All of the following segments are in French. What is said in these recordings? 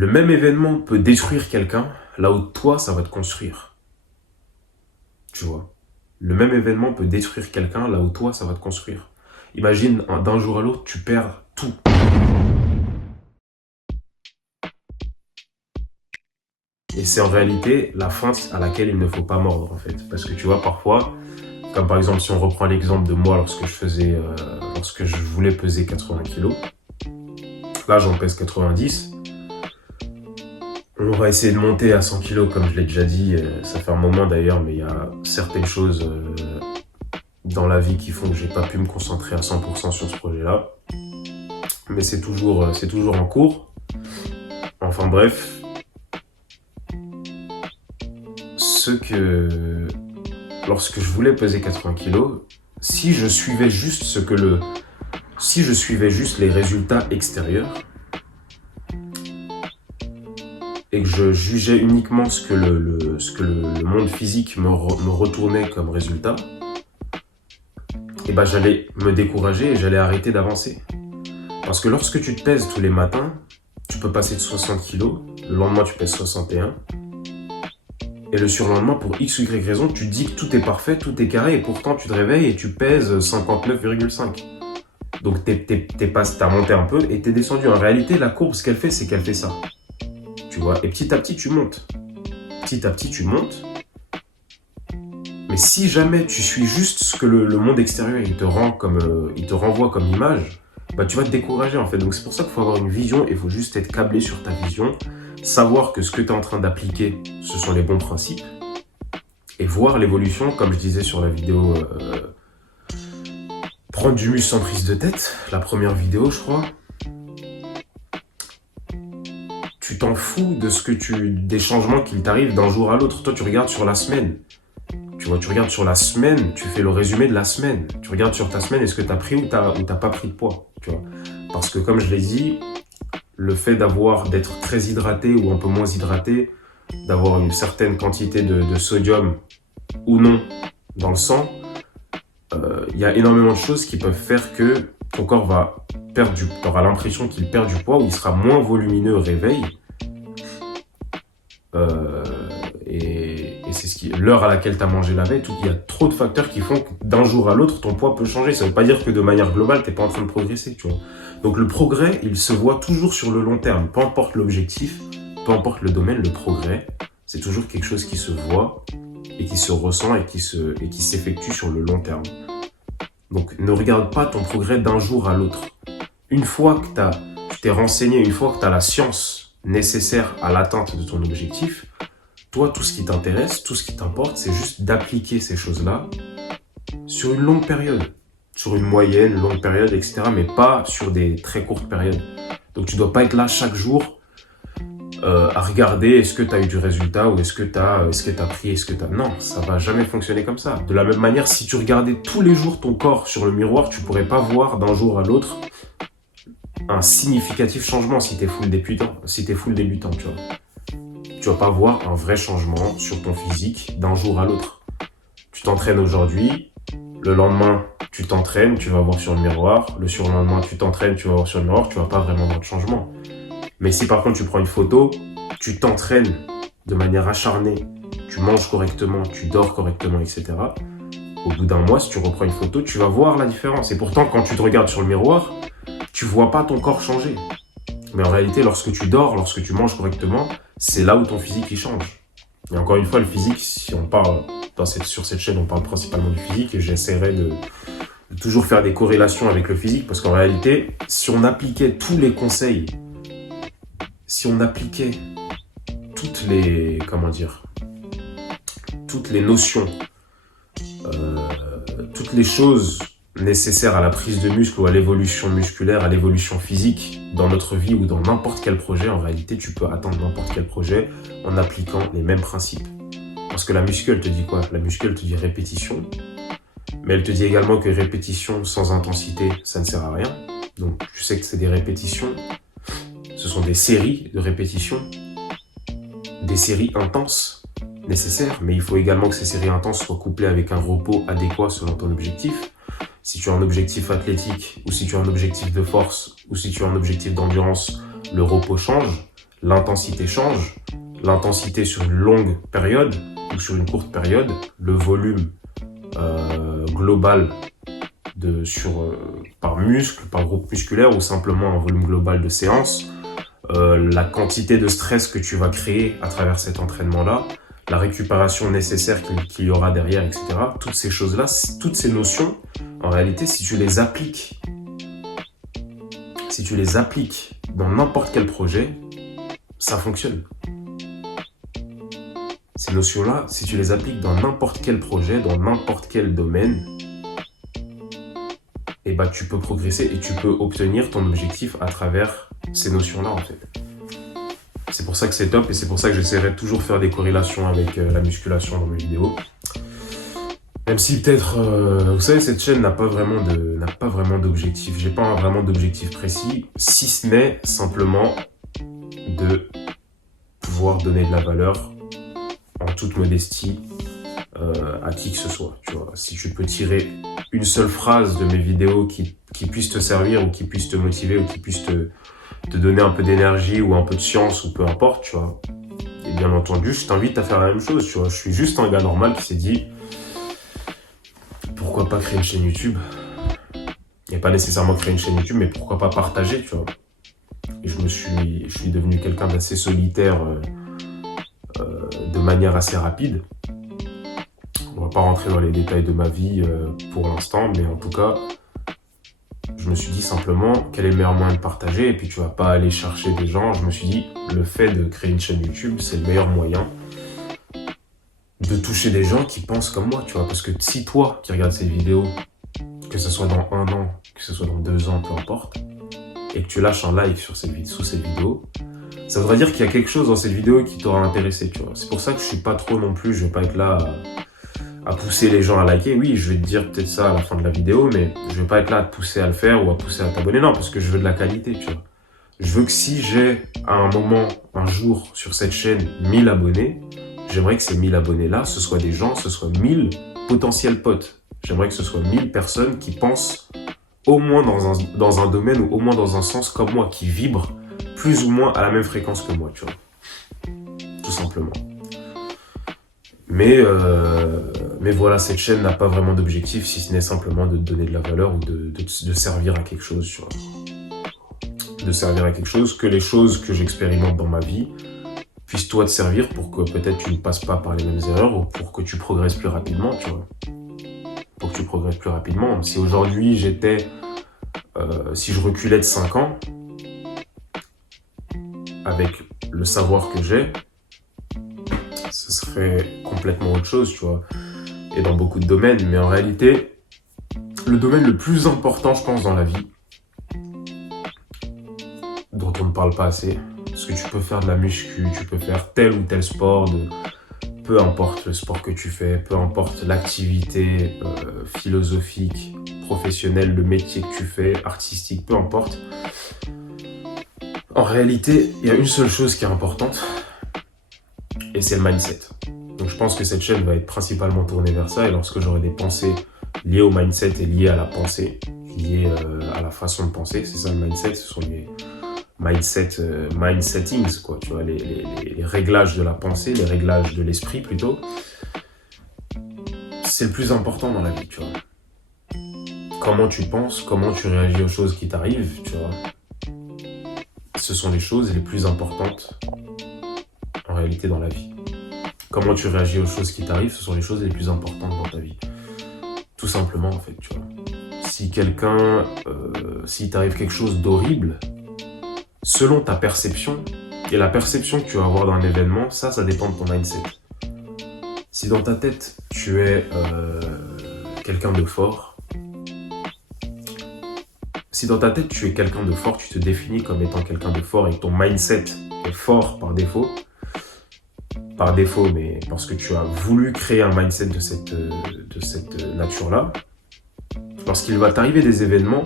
Le même événement peut détruire quelqu'un, là où toi, ça va te construire. Tu vois. Le même événement peut détruire quelqu'un, là où toi, ça va te construire. Imagine, d'un jour à l'autre, tu perds tout. Et c'est en réalité la fin à laquelle il ne faut pas mordre, en fait. Parce que tu vois, parfois, comme par exemple, si on reprend l'exemple de moi lorsque je voulais peser 80 kilos, là, j'en pèse 90. On va essayer de monter à 100 kilos, comme je l'ai déjà dit. Ça fait un moment d'ailleurs, mais il y a certaines choses dans la vie qui font que j'ai pas pu me concentrer à 100% sur ce projet-là. Mais c'est toujours en cours. Enfin bref, lorsque je voulais peser 80 kilos, si je suivais juste les résultats extérieurs et que je jugeais uniquement ce que le monde physique me retournait comme résultat, et ben j'allais me décourager et j'allais arrêter d'avancer. Parce que lorsque tu te pèses tous les matins, tu peux passer de 60 kilos, le lendemain tu pèses 61, et le surlendemain, pour X ou Y raison, tu te dis que tout est parfait, tout est carré, et pourtant tu te réveilles et tu pèses 59,5. Donc t'as monté un peu et t'es descendu. En réalité, la courbe, ce qu'elle fait, c'est qu'elle fait ça. Tu vois, et petit à petit, tu montes. Petit à petit, tu montes. Mais si jamais tu suis juste ce que le monde extérieur il te renvoie comme image, bah tu vas te décourager en fait. Donc c'est pour ça qu'il faut avoir une vision et il faut juste être câblé sur ta vision, savoir que ce que tu es en train d'appliquer, ce sont les bons principes, et voir l'évolution, comme je disais sur la vidéo prendre du muscle sans prise de tête, la première vidéo je crois. Tu t'en fous des changements qui t'arrivent d'un jour à l'autre. Toi tu regardes sur la semaine. Tu vois, tu regardes sur la semaine, tu fais le résumé de la semaine. Tu regardes sur ta semaine, est-ce que tu as pris ou t'as pas pris de poids, tu vois. Parce que comme je l'ai dit, le fait d'être très hydraté ou un peu moins hydraté, d'avoir une certaine quantité de sodium ou non dans le sang, y a énormément de choses qui peuvent faire que ton corps va perdre tu auras l'impression qu'il perd du poids ou il sera moins volumineux au réveil. Et c'est l'heure à laquelle tu as mangé la veille. Il y a trop de facteurs qui font que d'un jour à l'autre, ton poids peut changer. Ça ne veut pas dire que de manière globale, tu n'es pas en train de progresser. Tu vois. Donc le progrès, il se voit toujours sur le long terme. Peu importe l'objectif, peu importe le domaine, le progrès, c'est toujours quelque chose qui se voit et qui se ressent et qui s'effectue sur le long terme. Donc ne regarde pas ton progrès d'un jour à l'autre. Une fois que tu t'es renseigné, une fois que tu as la science nécessaire à l'atteinte de ton objectif, toi, tout ce qui t'intéresse, tout ce qui t'importe, c'est juste d'appliquer ces choses-là sur une longue période, sur une moyenne, longue période, etc., mais pas sur des très courtes périodes. Donc tu dois pas être là chaque jour à regarder est-ce que tu as eu du résultat ou est-ce que tu as pris, Non, ça va jamais fonctionner comme ça. De la même manière, si tu regardais tous les jours ton corps sur le miroir, tu pourrais pas voir d'un jour à l'autre un significatif changement si t'es full débutant, tu vois. Tu vas pas voir un vrai changement sur ton physique d'un jour à l'autre. Tu t'entraînes aujourd'hui, le lendemain, tu t'entraînes, tu vas voir sur le miroir, le surlendemain, tu t'entraînes, tu vas voir sur le miroir, tu vas pas vraiment voir de changement. Mais si par contre tu prends une photo, tu t'entraînes de manière acharnée, tu manges correctement, tu dors correctement, etc. Au bout d'un mois, si tu reprends une photo, tu vas voir la différence. Et pourtant, quand tu te regardes sur le miroir, tu vois pas ton corps changer. Mais en réalité, lorsque tu dors, lorsque tu manges correctement, c'est là où ton physique il change. Et encore une fois, le physique, si on parle sur cette chaîne, on parle principalement du physique et j'essaierai de toujours faire des corrélations avec le physique parce qu'en réalité, si on appliquait tous les conseils, si on appliquait toutes les notions, toutes les choses nécessaires à la prise de muscle ou à l'évolution musculaire, à l'évolution physique dans notre vie ou dans n'importe quel projet, en réalité, tu peux atteindre n'importe quel projet en appliquant les mêmes principes. Parce que la muscu, elle te dit quoi? La muscu, elle te dit répétition, mais elle te dit également que répétition sans intensité, ça ne sert à rien. Donc, tu sais que c'est des répétitions, ce sont des séries de répétitions, des séries intenses nécessaires, mais il faut également que ces séries intenses soient couplées avec un repos adéquat selon ton objectif. Si tu as un objectif athlétique, ou si tu as un objectif de force, ou si tu as un objectif d'endurance, le repos change, l'intensité change. L'intensité sur une longue période ou sur une courte période, le volume global par muscle, par groupe musculaire ou simplement un volume global de séance, la quantité de stress que tu vas créer à travers cet entraînement-là, la récupération nécessaire qu'il y aura derrière, etc. Toutes ces choses-là, toutes ces notions, en réalité, si tu les appliques dans n'importe quel projet, ça fonctionne. Ces notions-là, si tu les appliques dans n'importe quel projet, dans n'importe quel domaine, et bah, tu peux progresser et tu peux obtenir ton objectif à travers ces notions-là, en fait. C'est pour ça que c'est top et c'est pour ça que j'essaierai de toujours faire des corrélations avec la musculation dans mes vidéos. Même si peut-être, vous savez, cette chaîne n'a pas vraiment d'objectif. J'ai pas vraiment d'objectif précis, si ce n'est simplement de pouvoir donner de la valeur en toute modestie à qui que ce soit. Tu vois. Si tu peux tirer une seule phrase de mes vidéos qui puisse te servir ou qui puisse te motiver ou qui puisse te donner un peu d'énergie ou un peu de science ou peu importe, tu vois. Et bien entendu, je t'invite à faire la même chose, tu vois. Je suis juste un gars normal qui s'est dit pourquoi pas créer une chaîne YouTube. Et pas nécessairement créer une chaîne YouTube, mais pourquoi pas partager, tu vois. Et je suis devenu quelqu'un d'assez solitaire de manière assez rapide. On va pas rentrer dans les détails de ma vie pour l'instant, mais en tout cas, je me suis dit simplement quel est le meilleur moyen de partager, et puis tu vas pas aller chercher des gens. Je me suis dit, le fait de créer une chaîne YouTube, c'est le meilleur moyen de toucher des gens qui pensent comme moi, tu vois. Parce que si toi, qui regardes cette vidéo, que ce soit dans 1 an, que ce soit dans 2 ans, peu importe, et que tu lâches un like sous cette vidéo, ça voudrait dire qu'il y a quelque chose dans cette vidéo qui t'aura intéressé, tu vois. C'est pour ça que je suis pas trop non plus, je vais pas être là à pousser les gens à liker. Oui, je vais te dire peut-être ça à la fin de la vidéo, mais je vais pas être là à te pousser à le faire ou à te pousser à t'abonner. Non, parce que je veux de la qualité, tu vois. Je veux que si j'ai à un moment, un jour, sur cette chaîne, 1000 abonnés, j'aimerais que ces 1000 abonnés-là, ce soient des gens, ce soient 1000 potentiels potes. J'aimerais que ce soit 1000 personnes qui pensent au moins dans un domaine ou au moins dans un sens comme moi, qui vibrent plus ou moins à la même fréquence que moi, tu vois. Tout simplement. Mais voilà, cette chaîne n'a pas vraiment d'objectif, si ce n'est simplement de te donner de la valeur ou de servir à quelque chose, tu vois. De servir à quelque chose, que les choses que j'expérimente dans ma vie puissent toi te servir pour que peut-être tu ne passes pas par les mêmes erreurs ou pour que tu progresses plus rapidement, tu vois. Pour que tu progresses plus rapidement. Si aujourd'hui si je reculais de 5 ans, avec le savoir que j'ai, ce serait complètement autre chose, tu vois. Et dans beaucoup de domaines, mais en réalité, le domaine le plus important, je pense, dans la vie, dont on ne parle pas assez, parce que tu peux faire de la muscu, tu peux faire tel ou tel sport, peu importe le sport que tu fais, peu importe l'activité philosophique, professionnelle, le métier que tu fais, artistique, peu importe. En réalité, il y a une seule chose qui est importante, et c'est le mindset. Donc je pense que cette chaîne va être principalement tournée vers ça, et lorsque j'aurai des pensées liées au mindset et liées à la pensée, liées à la façon de penser, c'est ça le mindset, ce sont les mindsettings, quoi, tu vois, les réglages de la pensée, les réglages de l'esprit plutôt. C'est le plus important dans la vie, tu vois. Comment tu penses, comment tu réagis aux choses qui t'arrivent, tu vois. Ce sont les choses les plus importantes en réalité dans la vie. Comment tu réagis aux choses qui t'arrivent, ce sont les choses les plus importantes dans ta vie. Tout simplement, en fait, tu vois. Si s'il t'arrive quelque chose d'horrible, selon ta perception, et la perception que tu vas avoir d'un événement, ça dépend de ton mindset. Si dans ta tête, tu es quelqu'un de fort, tu te définis comme étant quelqu'un de fort et que ton mindset est fort par défaut, mais parce que tu as voulu créer un mindset de cette nature-là, lorsqu'il va t'arriver des événements,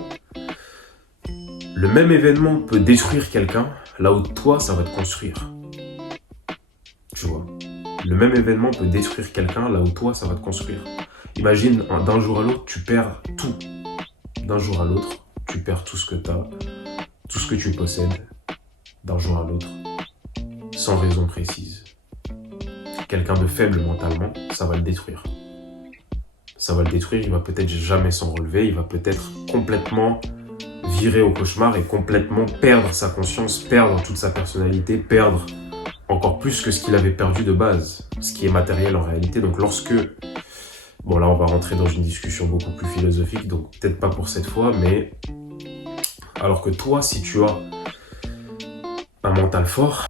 le même événement peut détruire quelqu'un, là où toi, ça va te construire. Tu vois. Le même événement peut détruire quelqu'un, là où toi, ça va te construire. Imagine, d'un jour à l'autre, tu perds tout. D'un jour à l'autre, tu perds tout ce que tu as, tout ce que tu possèdes, d'un jour à l'autre. sans raison précise. Quelqu'un de faible mentalement, ça va le détruire. Ça va le détruire, il va peut-être jamais s'en relever, il va peut-être complètement virer au cauchemar et complètement perdre sa conscience, perdre toute sa personnalité, perdre encore plus que ce qu'il avait perdu de base, ce qui est matériel en réalité. Donc lorsque... Bon là on va rentrer dans une discussion beaucoup plus philosophique, donc peut-être pas pour cette fois, mais alors que toi, si tu as un mental fort,